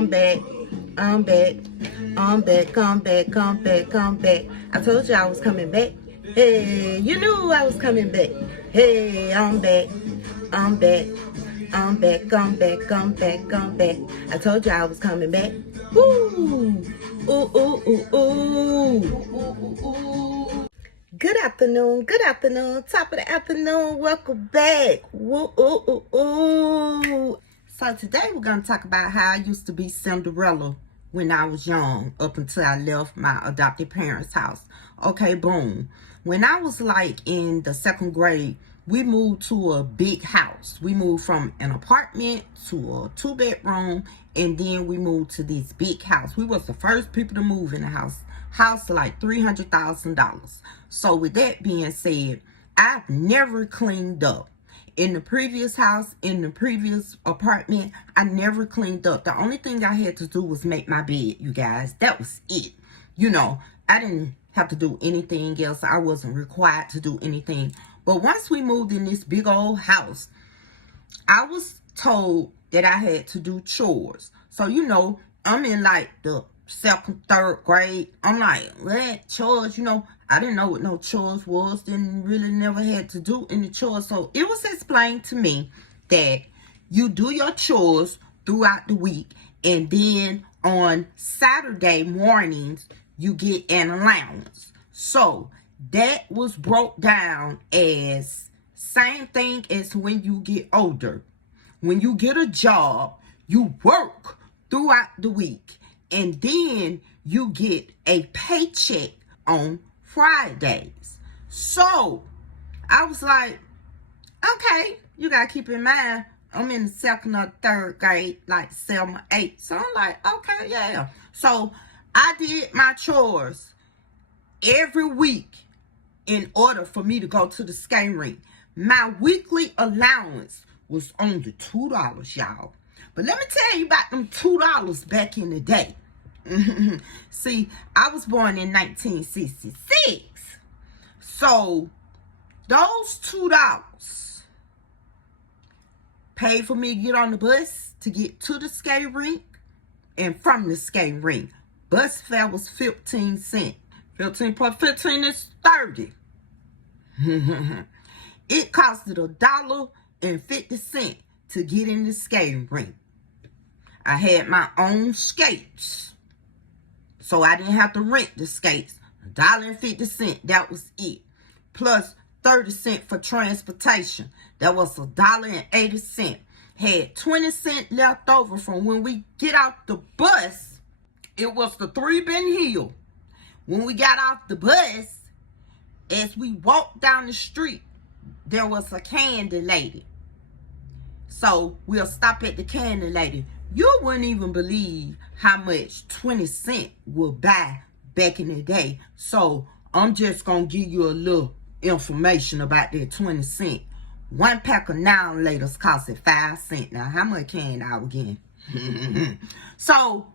I'm back. I'm back. I'm back. I'm back. I'm back. I'm back. I told you I was coming back. Hey, you knew I was coming back. Hey, I'm back. I'm back. I'm back. I'm back. I'm back. I'm back. I told you I was coming back. Woo! Ooh, ooh, ooh, ooh. Good afternoon. Good afternoon. Top of the afternoon. Welcome back. Woo, ooh, ooh, ooh. So today we're going to talk about how I used to be Cinderella when I was young, up until I left my adopted parents' house. Okay, boom. When I was like in the second grade, we moved to a big house. We moved from an apartment to a 2-bedroom, and then we moved to this big house. We was the first people to move in the house. House like $300,000. So with that being said, I've never cleaned up. In the previous house, in the previous apartment, I never cleaned up. The only thing I had to do was make my bed, you guys. That was it. You know, I didn't have to do anything else. I wasn't required to do anything. But once we moved in this big old house, I was told that I had to do chores. So, you know, I'm in like the second, third grade. I'm like, what? Chores? You know, I didn't know what no chores was. Didn't really never had to do any chores. So it was explained to me that you do your chores throughout the week, and then on Saturday mornings you get an allowance. So that was broke down as same thing as when you get older. When you get a job, you work throughout the week, and then you get a paycheck on Fridays. So I was like, okay, you gotta keep in mind, I'm in the second or third grade, like 7 or 8. So I'm like, okay, yeah. So I did my chores every week in order for me to go to the skating rink. My weekly allowance was only $2, y'all. But let me tell you about them $2 back in the day. See, I was born in 1966. So those $2 paid for me to get on the bus to get to the skate rink and from the skate rink. Bus fare was 15 cents. 15 plus 15 is 30. It costed $1.50 to get in the skating rink. I had my own skates, so I didn't have to rent the skates. $1.50, that was it. Plus 30 cents for transportation. That was $1.80. Had 20 cents left over from when we get off the bus. It was the 3-bend hill. When we got off the bus, as we walked down the street, there was a candy lady. So we'll stop at the candy lady. You wouldn't even believe how much 20 cents would buy back in the day. So I'm just going to give you a little information about that 20 cents. One pack of Now and Laters costed 5 cents. Now, how much can I again? So,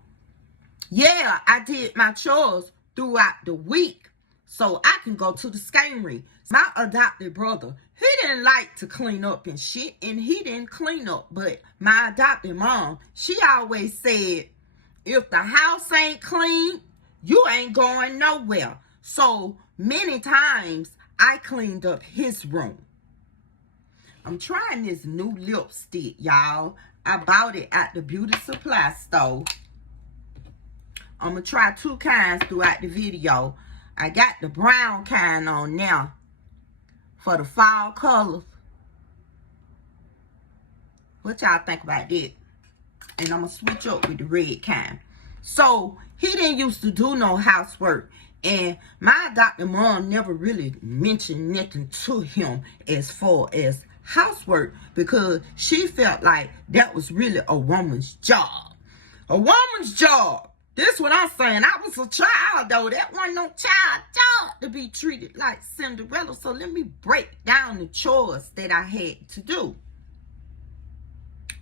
yeah, I did my chores throughout the week so I can go to the skating rink. My adopted brother, he didn't like to clean up and shit, and he didn't clean up. But my adopted mom, she always said, if the house ain't clean, you ain't going nowhere. So many times I cleaned up his room. I'm trying this new lipstick, y'all. I bought it at the beauty supply store. I'm going to try 2 kinds throughout the video. I got the brown kind on now for the fall colors. What y'all think about that? And I'm going to switch up with the red kind. So, he didn't used to do no housework. And my adopted mom never really mentioned nothing to him as far as housework, because she felt like that was really a woman's job. A woman's job. This what I'm saying. I was a child, though. That wasn't no child job to be treated like Cinderella. So let me break down the chores that I had to do.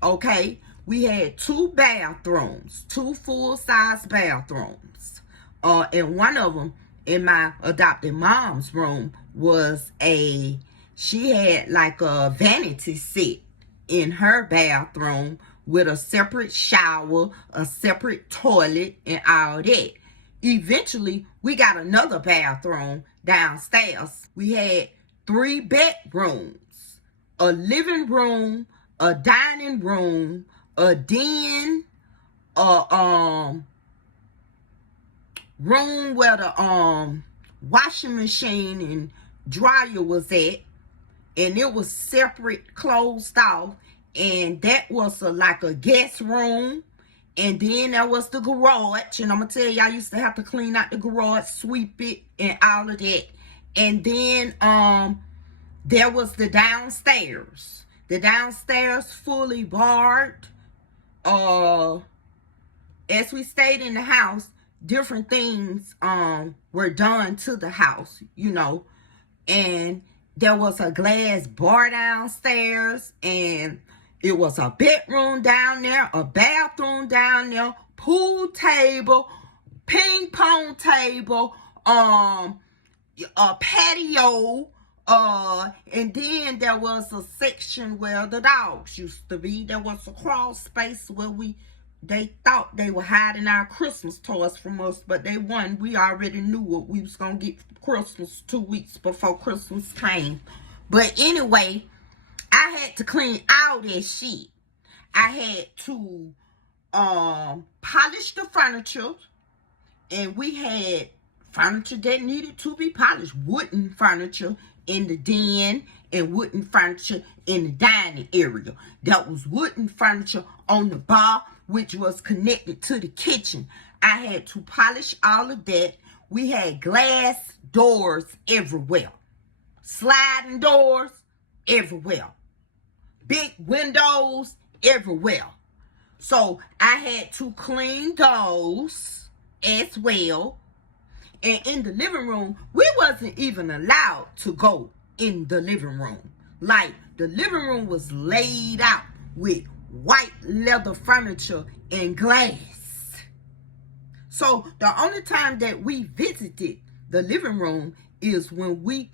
Okay, we had 2 bathrooms, 2 full-size bathrooms. And one of them in my adopted mom's room was she had like a vanity set in her bathroom with a separate shower, a separate toilet, and all that. Eventually, we got another bathroom downstairs. We had 3 bedrooms, a living room, a dining room, a den, a room where the washing machine and dryer was at, and it was separate, closed off, and that was like a guest room. And then there was the garage, and I'm gonna tell you, I used to have to clean out the garage, sweep it, and all of that. And then there was the downstairs. The downstairs fully barred. As we stayed in the house, different things were done to the house, you know. And there was a glass bar downstairs, and it was a bedroom down there, a bathroom down there, pool table, ping pong table, a patio, and then there was a section where the dogs used to be. There was a crawl space where they thought they were hiding our Christmas toys from us, but they won. We already knew what we was gonna get for Christmas 2 weeks before Christmas came. But anyway, I had to clean all that shit. I had to polish the furniture, and we had furniture that needed to be polished. Wooden furniture in the den and wooden furniture in the dining area. That was wooden furniture on the bar, which was connected to the kitchen. I had to polish all of that. We had glass doors everywhere. Sliding doors everywhere. Big windows everywhere. So I had to clean those as well. And in the living room, we wasn't even allowed to go in the living room. Like, the living room was laid out with white leather furniture and glass. So the only time that we visited the living room is when we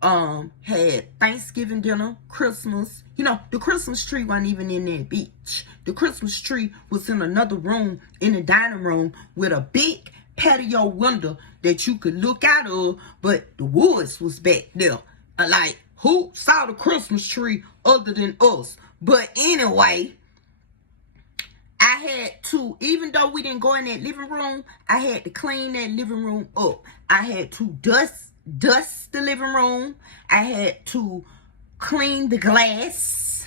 had Thanksgiving dinner, Christmas. You know, the Christmas tree wasn't even in that bitch. The Christmas tree was in another room in the dining room with a big patio window that you could look out of, but the woods was back there. Like, who saw the Christmas tree other than us? But anyway, I had to, even though we didn't go in that living room, I had to clean that living room up. I had to dust the living room. I had to clean the glass.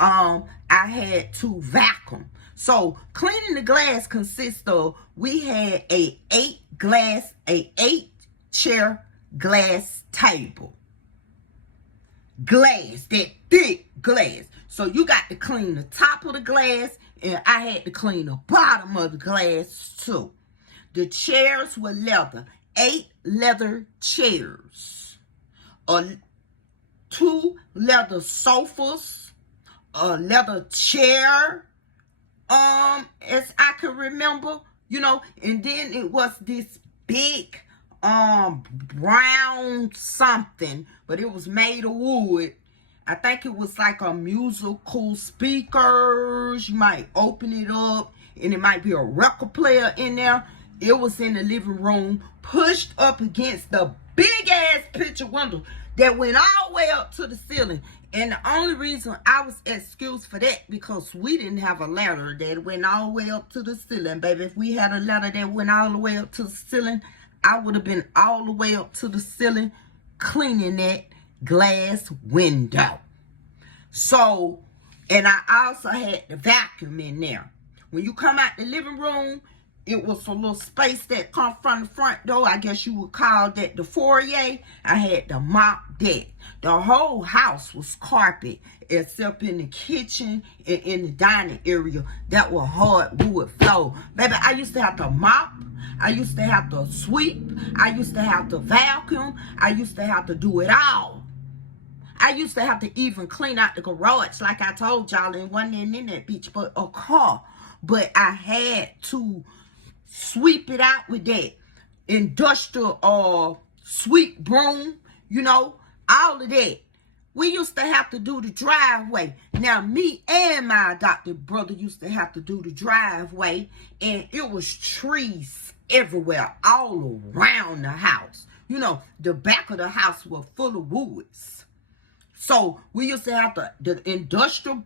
I had to vacuum. So cleaning the glass consists of, we had a 8-chair glass table. Glass, that thick glass. So you got to clean the top of the glass, and I had to clean the bottom of the glass too. The chairs were leather. 8 leather chairs, 2 leather sofas, a leather chair, as I can remember, you know, and then it was this big, brown something, but it was made of wood. I think it was like a musical speakers. You might open it up, and it might be a record player in there. It was in the living room, pushed up against the big ass picture window that went all the way up to the ceiling. And the only reason I was excused for that, because we didn't have a ladder that went all the way up to the ceiling, baby. If we had a ladder that went all the way up to the ceiling, I would have been all the way up to the ceiling cleaning that glass window. So, and I also had the vacuum in there. When you come out the living room, it was a little space that come from the front door. I guess you would call that the foyer. I had to mop that. The whole house was carpet, except in the kitchen and in the dining area. That was hardwood floor. Baby, I used to have to mop. I used to have to sweep. I used to have to vacuum. I used to have to do it all. I used to have to even clean out the garage, like I told y'all, and wasn't in that bitch, but a car. But I had to sweep it out with that industrial sweep broom, you know, all of that. we used to have to do the driveway. Now, me and my adopted brother used to have to do the driveway, and it was trees everywhere, all around the house. You know, the back of the house was full of woods. So we used to have the industrial,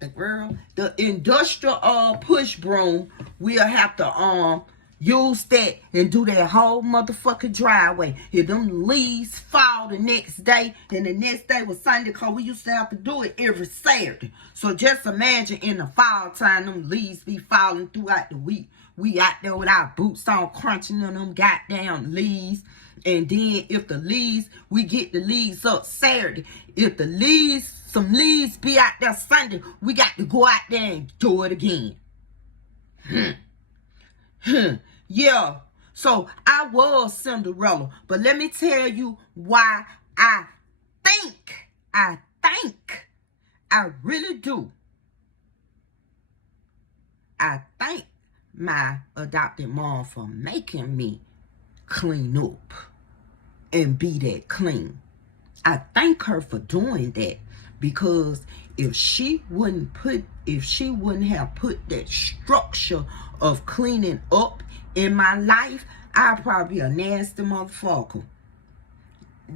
the industrial push broom. We'll have to use that and do that whole motherfucking driveway. If them leaves fall the next day, and the next day was Sunday, because we used to have to do it every Saturday. So just imagine in the fall time, them leaves be falling throughout the week. We out there with our boots on, crunching on them goddamn leaves. And then if the leaves, we get the leaves up Saturday. If the leaves, some leaves be out there Sunday, we got to go out there and do it again. Yeah. So I was Cinderella. But let me tell you why I really do. I thank my adopted mom for making me clean up and be that clean. I thank her for doing that, because if she wouldn't have put that structure of cleaning up in my life, I'd probably be a nasty motherfucker.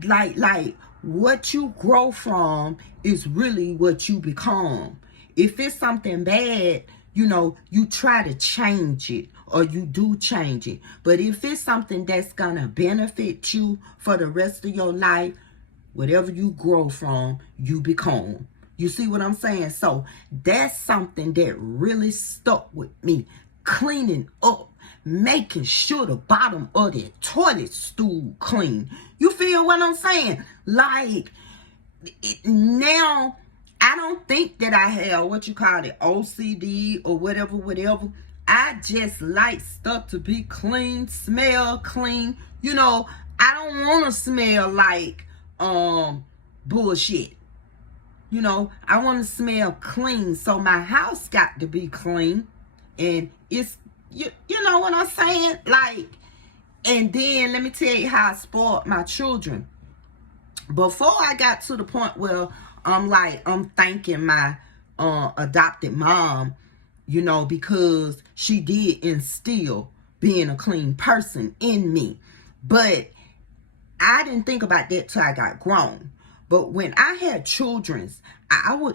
Like what you grow from is really what you become. If it's something bad, you know, you try to change it, or you do change it. But if it's something that's gonna benefit you for the rest of your life, whatever you grow from, you become. You see what I'm saying? So that's something that really stuck with me. Cleaning up, making sure the bottom of that toilet stool clean. You feel what I'm saying? Like, now, I don't think that I have OCD or whatever. I just like stuff to be clean, smell clean. You know, I don't want to smell like bullshit. You know, I want to smell clean. So my house got to be clean. And it's, you know what I'm saying? Like, and then let me tell you how I spoiled my children. Before I got to the point where I'm thanking my adopted mom, you know, because she did instill being a clean person in me. But I didn't think about that till I got grown. But when I had children, I was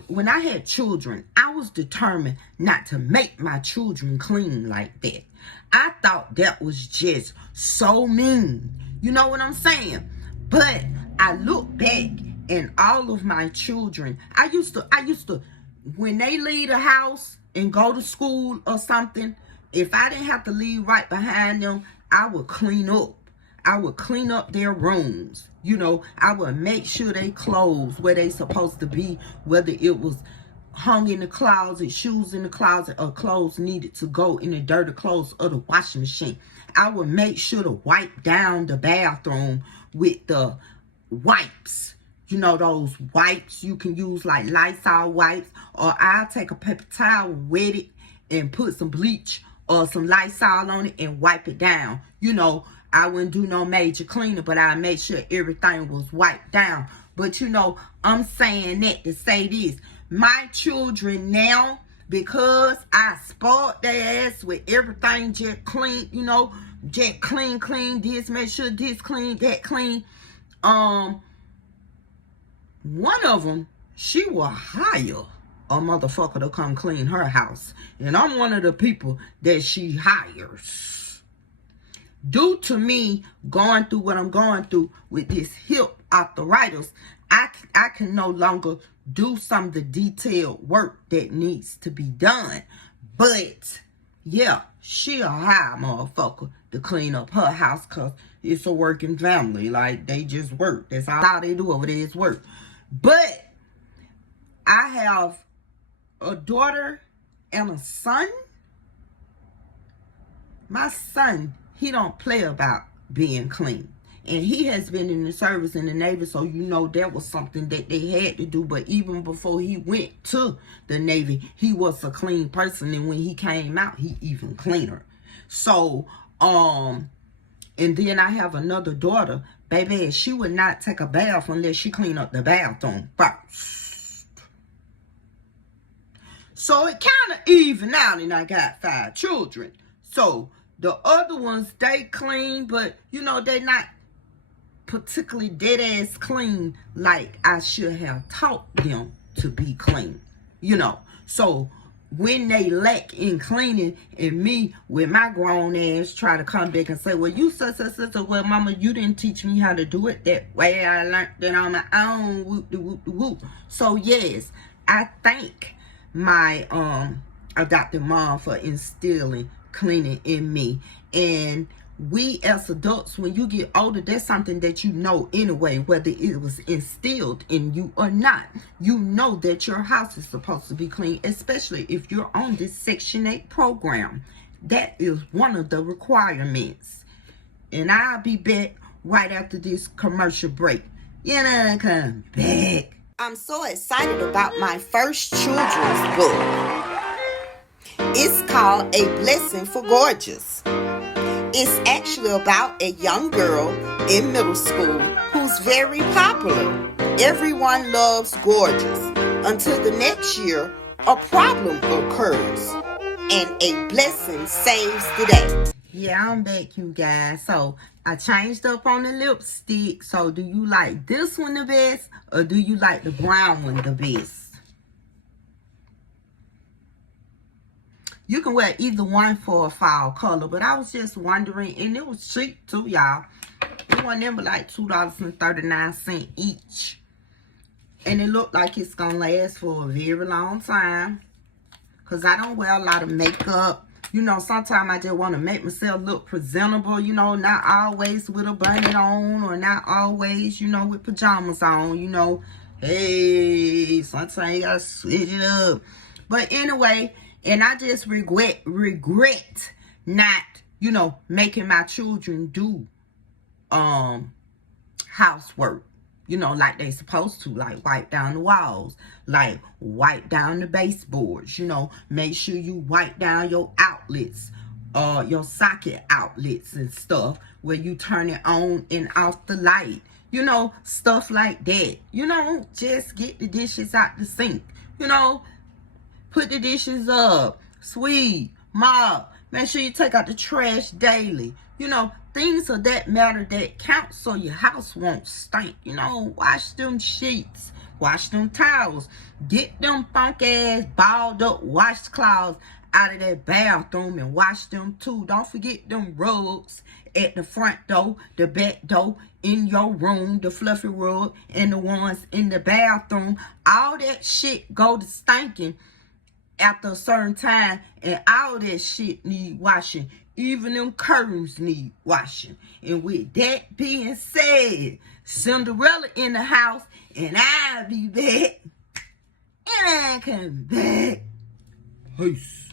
determined not to make my children clean like that. I thought that was just so mean. You know what I'm saying? But I look back, and all of my children, I used to, when they leave the house and go to school or something, if I didn't have to leave right behind them, I would clean up. I would clean up their rooms. You know, I would make sure they clothes where they supposed to be, whether it was hung in the closet, shoes in the closet, or clothes needed to go in the dirty clothes of the washing machine. I would make sure to wipe down the bathroom with the wipes. You know, those wipes you can use, like Lysol wipes, or I'll take a paper towel, wet it, and put some bleach or some Lysol on it and wipe it down. You know, I wouldn't do no major cleaning, but I made sure everything was wiped down. But you know, I'm saying that to say this. My children now, because I spoiled their ass with everything just clean, you know, just clean, this, make sure this clean, that clean. One of them, she will hire a motherfucker to come clean her house. And I'm one of the people that she hires. Due to me going through what I'm going through with this hip arthritis, I can no longer do some of the detailed work that needs to be done. But, yeah, she'll hire a motherfucker to clean up her house, because it's a working family. Like, they just work. That's all they do over there is work. But I have a daughter and a son. My son, he don't play about being clean. And he has been in the service in the Navy, so you know that was something that they had to do. But even before he went to the Navy, he was a clean person. And when he came out, he even cleaner. So, And then I have another daughter, baby, she would not take a bath unless she clean up the bathroom first. So it kind of even out, and I got 5 children. So the other ones, they clean, but, you know, they not particularly dead ass clean like I should have taught them to be clean, you know. So when they lack in cleaning, and me with my grown ass try to come back and say, well, you well, mama, you didn't teach me how to do it that way. I learned that on my own. Whoop, whoop, whoop. So yes, I thank my adopted mom for instilling cleaning in me. And we as adults, when you get older, that's something that you know anyway, whether it was instilled in you or not. You know that your house is supposed to be clean, especially if you're on this Section 8 program. That is one of the requirements. And I'll be back right after this commercial break. You know, come back. I'm so excited about my first children's book. It's called A Blessing for Gorgeous. It's actually about a young girl in middle school who's very popular. Everyone loves Gorgeous until the next year a problem occurs and a blessing saves the day. Yeah, I'm back, you guys. So I changed up on the lipstick. So do you like this one the best, or do you like the brown one the best? You can wear either one for a fall color, but I was just wondering, and it was cheap too, y'all. It wasn't even like $2.39 each. And it looked like it's going to last for a very long time. Because I don't wear a lot of makeup. You know, sometimes I just want to make myself look presentable. You know, not always with a bonnet on, or not always, you know, with pajamas on. You know, hey, sometimes you got to switch it up. But anyway, and I just regret not, you know, making my children do housework, you know, like they supposed to, like wipe down the walls, like wipe down the baseboards, you know, make sure you wipe down your outlets, your socket outlets and stuff, where you turn it on and off the light, you know, stuff like that. You know, just get the dishes out the sink, you know, put the dishes up, sweep, mop, make sure you take out the trash daily. You know, things of that matter that count so your house won't stink. You know, wash them sheets, wash them towels, get them funky ass balled up washcloths out of that bathroom and wash them too. Don't forget them rugs at the front door, the back door, in your room, the fluffy rug, and the ones in the bathroom. All that shit go to stinking after a certain time, and all that shit need washing. Even them curtains need washing. And with that being said, Cinderella in the house, and I'll be back. And I come back. Peace.